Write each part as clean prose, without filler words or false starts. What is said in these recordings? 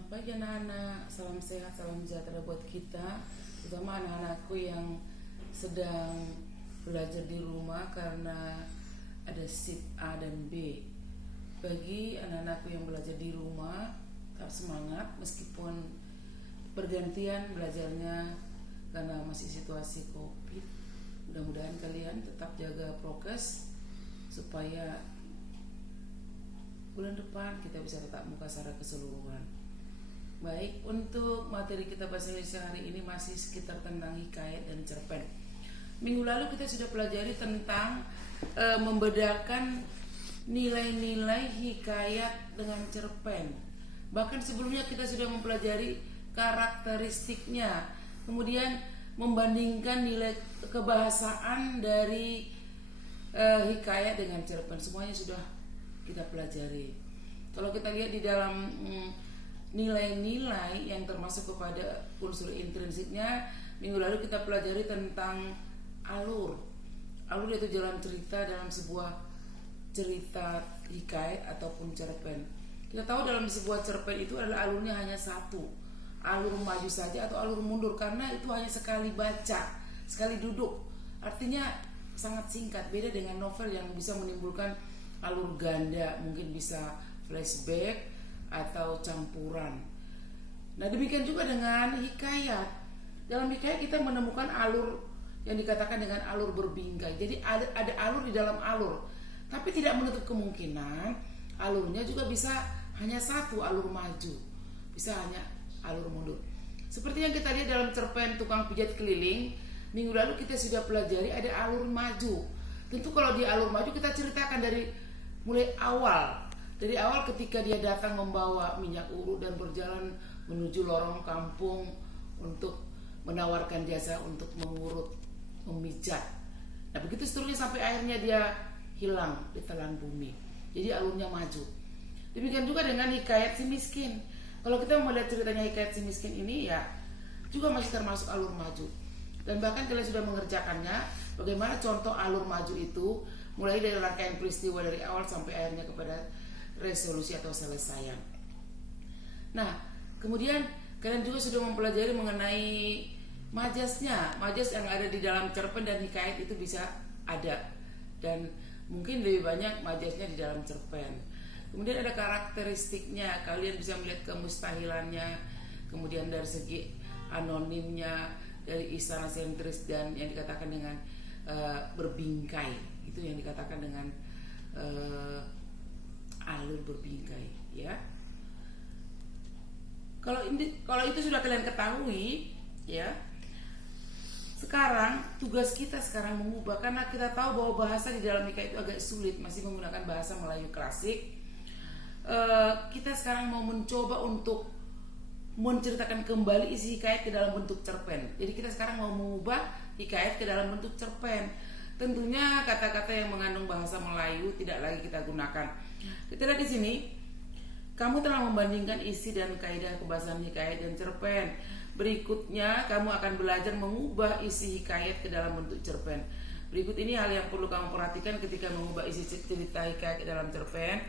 Selamat pagi anak-anak, salam sehat, salam sejahtera buat kita, terutama anak-anakku yang sedang belajar di rumah karena ada shift A dan B. Bagi anak-anakku yang belajar di rumah, tetap semangat meskipun bergantian belajarnya karena masih situasi COVID. Mudah-mudahan kalian tetap jaga prokes supaya bulan depan kita bisa tetap muka secara keseluruhan. Baik, untuk materi kita bahasa Indonesia hari ini masih sekitar tentang hikayat dan cerpen. Minggu lalu kita sudah pelajari tentang membedakan nilai-nilai hikayat dengan cerpen. Bahkan sebelumnya kita sudah mempelajari karakteristiknya, kemudian membandingkan nilai kebahasaan dari hikayat dengan cerpen. Semuanya sudah kita pelajari. Kalau kita lihat di dalam nilai-nilai yang termasuk kepada unsur intrinsiknya, minggu lalu kita pelajari tentang alur. Alur itu jalan cerita dalam sebuah cerita hikayat ataupun cerpen. Kita tahu dalam sebuah cerpen itu adalah alurnya hanya satu, alur maju saja atau alur mundur, karena itu hanya sekali baca, sekali duduk. Artinya sangat singkat, beda dengan novel yang bisa menimbulkan alur ganda, mungkin bisa flashback atau campuran. Nah, demikian juga dengan hikayat. Dalam hikayat kita menemukan alur yang dikatakan dengan alur berbingkai. Jadi ada alur di dalam alur, tapi tidak menutup kemungkinan alurnya juga bisa hanya satu, alur maju, bisa hanya alur mundur. Seperti yang kita lihat dalam cerpen Tukang Pijat Keliling, minggu lalu kita sudah pelajari ada alur maju. Tentu kalau di alur maju kita ceritakan dari mulai awal, dari awal ketika dia datang membawa minyak urut dan berjalan menuju lorong kampung untuk menawarkan jasa untuk mengurut, memijat. Nah, begitu seterusnya sampai akhirnya dia hilang di telan bumi. Jadi alurnya maju. Demikian juga dengan hikayat si miskin. Kalau kita melihat ceritanya hikayat si miskin ini, ya juga masih termasuk alur maju. Dan bahkan kalian sudah mengerjakannya, bagaimana contoh alur maju itu, mulai dari rangkaian peristiwa dari awal sampai akhirnya kepada resolusi atau selesaian. Nah, kemudian kalian juga sudah mempelajari mengenai majasnya. Majas yang ada di dalam cerpen dan hikayat itu bisa ada, dan mungkin lebih banyak majasnya di dalam cerpen. Kemudian ada karakteristiknya, kalian bisa melihat kemustahilannya, kemudian dari segi anonimnya, dari istana sentris dan yang dikatakan dengan berbingkai. Itu yang dikatakan dengan alur berbingkai, ya. Kalau itu sudah kalian ketahui, ya. Sekarang tugas kita sekarang mengubah, karena kita tahu bahwa bahasa di dalam hikayat itu agak sulit, masih menggunakan bahasa Melayu klasik. Kita sekarang mau mencoba untuk menceritakan kembali isi hikayat ke dalam bentuk cerpen. Jadi kita sekarang mau mengubah hikayat ke dalam bentuk cerpen. Tentunya kata-kata yang mengandung bahasa Melayu tidak lagi kita gunakan. Kita lihat di sini, kamu telah membandingkan isi dan kaidah kebahasaan hikayat dan cerpen. Berikutnya kamu akan belajar mengubah isi hikayat ke dalam bentuk cerpen. Berikut ini hal yang perlu kamu perhatikan ketika mengubah isi cerita hikayat ke dalam cerpen.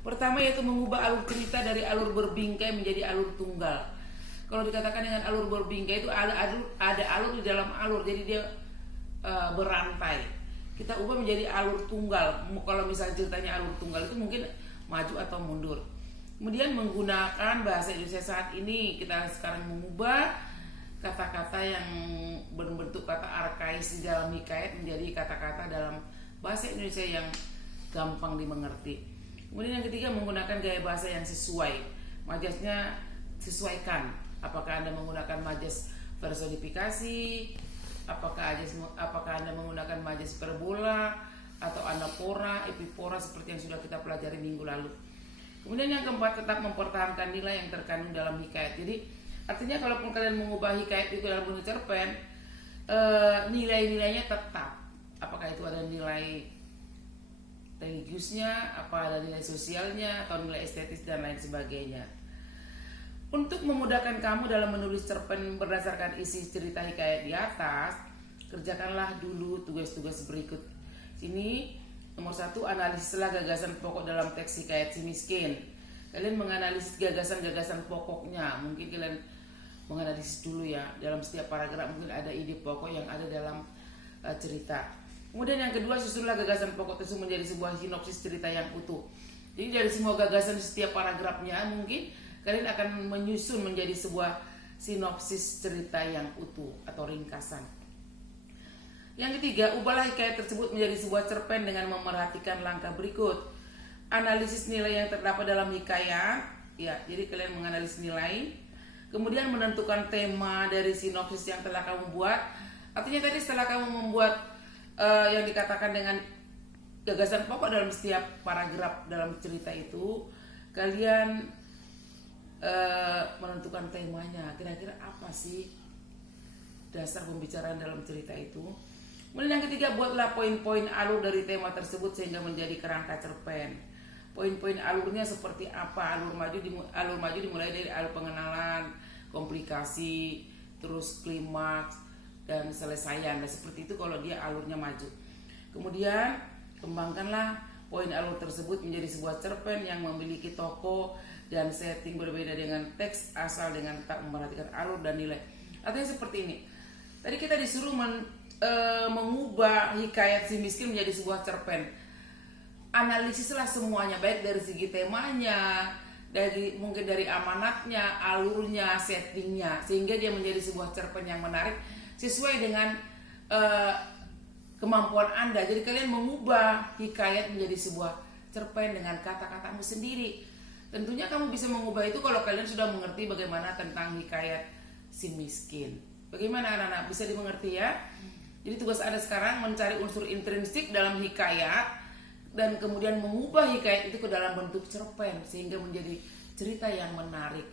Pertama yaitu mengubah alur cerita dari alur berbingkai menjadi alur tunggal. Kalau dikatakan dengan alur berbingkai itu ada alur di dalam alur, jadi dia berantai. Kita ubah menjadi alur tunggal. Kalau misalnya ceritanya alur tunggal itu mungkin maju atau mundur. Kemudian menggunakan bahasa Indonesia saat ini, kita sekarang mengubah kata-kata yang berbentuk kata arkais di dalam hikayat menjadi kata-kata dalam bahasa Indonesia yang gampang dimengerti. Kemudian yang ketiga, menggunakan gaya bahasa yang sesuai. Majasnya sesuaikan. Apakah Anda menggunakan majas personifikasi, apakah Anda menggunakan majas hiperbola atau anapora, epipora seperti yang sudah kita pelajari minggu lalu. Kemudian yang keempat, tetap mempertahankan nilai yang terkandung dalam hikayat. Jadi artinya kalaupun kalian mengubah hikayat itu dalam bentuk cerpen, nilai-nilainya tetap. Apakah itu ada nilai religiusnya, apa ada nilai sosialnya, atau nilai estetis dan lain sebagainya. Untuk memudahkan kamu dalam menulis cerpen berdasarkan isi cerita hikayat di atas, kerjakanlah dulu tugas-tugas berikut. Sini nomor 1, analisislah gagasan pokok dalam teks hikayat si miskin. kalian menganalisis gagasan-gagasan pokoknya. Mungkin kalian menganalisis dulu ya, dalam setiap paragraf mungkin ada ide pokok yang ada dalam cerita. Kemudian yang kedua, susunlah gagasan pokok tersebut menjadi sebuah sinopsis cerita yang utuh. Jadi dari semua gagasan di setiap paragrafnya mungkin kalian akan menyusun menjadi sebuah sinopsis cerita yang utuh atau ringkasan. Yang ketiga, ubahlah hikayat tersebut menjadi sebuah cerpen dengan memerhatikan langkah berikut. Analisis nilai yang terdapat dalam hikayat, ya, jadi kalian menganalisis nilai, kemudian menentukan tema dari sinopsis yang telah kamu buat. Artinya tadi setelah kamu membuat yang dikatakan dengan gagasan pokok dalam setiap paragraf dalam cerita itu, kalian menentukan temanya. Kira-kira apa sih dasar pembicaraan dalam cerita itu? Kemudian yang ketiga, buatlah poin-poin alur dari tema tersebut sehingga menjadi kerangka cerpen. Poin-poin alurnya seperti apa? Alur maju dimulai dari alur pengenalan, komplikasi, terus klimaks, dan selesaian. Dan seperti itu kalau dia alurnya maju. Kemudian kembangkanlah poin alur tersebut menjadi sebuah cerpen yang memiliki tokoh dan setting berbeda dengan teks asal dengan tak memperhatikan alur dan nilai. Artinya seperti ini. Tadi kita disuruh mengubah hikayat si miskin menjadi sebuah cerpen. Analisislah semuanya, baik dari segi temanya, mungkin dari amanatnya, alurnya, settingnya, sehingga dia menjadi sebuah cerpen yang menarik sesuai dengan kemampuan Anda. Jadi kalian mengubah hikayat menjadi sebuah cerpen dengan kata-katamu sendiri. Tentunya kamu bisa mengubah itu kalau kalian sudah mengerti bagaimana tentang hikayat si miskin. Bagaimana anak-anak? Bisa dimengerti ya? Jadi tugas Anda sekarang mencari unsur intrinsik dalam hikayat dan kemudian mengubah hikayat itu ke dalam bentuk cerpen sehingga menjadi cerita yang menarik.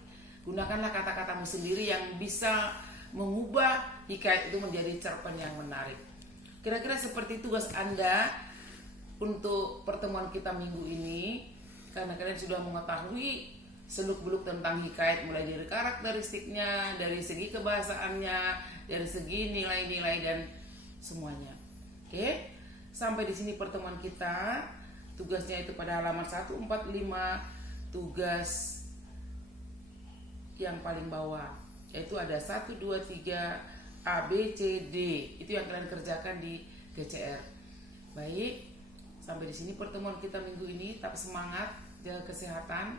Gunakanlah kata-katamu sendiri yang bisa mengubah hikayat itu menjadi cerpen yang menarik. Kira-kira seperti tugas Anda untuk pertemuan kita minggu ini, karena kalian sudah mengetahui seluk-beluk tentang hikayat mulai dari karakteristiknya, dari segi kebahasaannya, dari segi nilai-nilai dan semuanya. Oke? Sampai di sini pertemuan kita. Tugasnya itu pada halaman 145, tugas yang paling bawah, yaitu ada 1, 2, 3 A, B, C, D. Itu yang kalian kerjakan di GCR. Baik, sampai di sini pertemuan kita minggu ini. Tetap semangat, jaga kesehatan.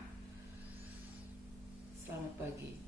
Selamat pagi.